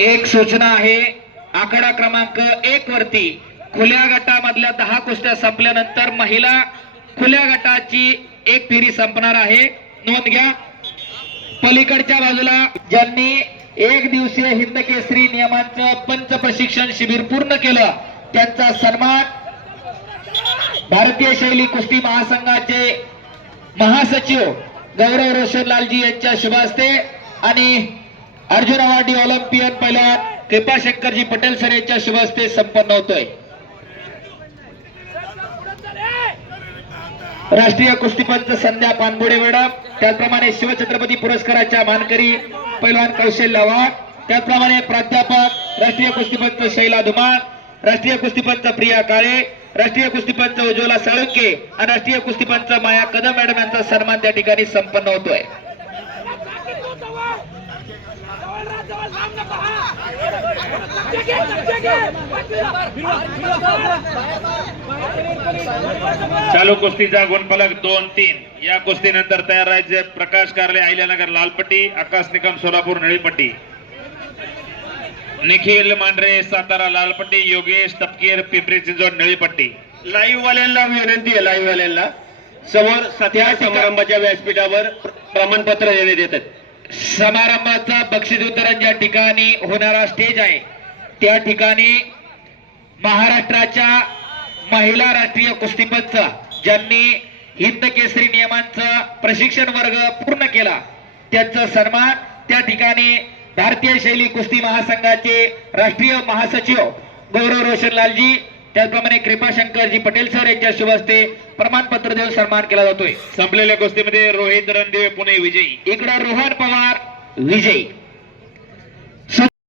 एक सूचना आहे. आकडा क्रमांक एक वरती. खुल्या गटामधल्या दहा कुस्त्या संपल्यानंतर महिला खुल्या गटाची एक फेरी संपणार आहे. नोंद घ्या. पलीकडच्या बाजूला ज्यांनी एक दिवसीय हिंद केसरी नियमांचं पंच प्रशिक्षण शिबिर पूर्ण केलं त्यांचा सन्मान भारतीय शैली कुस्ती महासंघाचे महासचिव गौरव रोशनलालजी यांच्या शुभ हस्ते आणि अर्जुन अवॉर्डी ऑलिम्पियन पहिल्या कृपा शंकरजी पटेल सर यांच्या शुभ हस्ते संपन्न होतोय. राष्ट्रीय कुस्तीपंच संध्या पानबुडे मॅडम त्याचप्रमाणे शिवछत्रपती पुरस्काराच्या मानकरी पैलवान कौशल्य वाघ त्याचप्रमाणे प्राध्यापक राष्ट्रीय कुस्तीपंच शैला धुमाळ राष्ट्रीय कुस्तीपंच प्रिया काळे राष्ट्रीय कुस्तीपंच उज्ज्वला साळुंके आणि राष्ट्रीय कुस्तीपंच माया कदम मॅडम यांचा सन्मान त्या ठिकाणी संपन्न होतोय. चालू कुस्तीचा गुणफलक दोन तीन. या कुस्तीनंतर तयार राहायचे प्रकाश कारले अहिल्यानगर लालपट्टी आकाश निकम सोलापूर निळीपट्टी. निखिल मांढरे सातारा लालपट्टी योगेश तपकीर पिंपरी चिंचवड निळीपट्टी. लाईव्ह वाल्यांना विनंती आहे लाईव्ह वाल्यांना समोर सध्या समारंभाच्या व्यासपीठावर प्रमाणपत्र देण्यात येतात समारंभाचा बक्षीस वितरण ज्या ठिकाणी होणारा स्टेज आहे. त्या ठिकाणी महाराष्ट्राच्या महिला राष्ट्रीय कुस्तीपंच ज्यांनी हिंद केसरी नियमांचा प्रशिक्षण वर्ग पूर्ण केला त्यांचा सन्मान त्या ठिकाणी भारतीय शैली कुस्ती महासंघाचे राष्ट्रीय महासचिव गौरव रोशनलालजी त्याचप्रमाणे कृपाशंकरजी पटेल सर यांच्या शुभ हस्ते प्रमाणपत्र देऊन सन्मान केला जातोय. संपलेल्या कुस्तीमध्ये रोहित रणदिवे पुणे विजयी. इकडे रोहन पवार विजयी.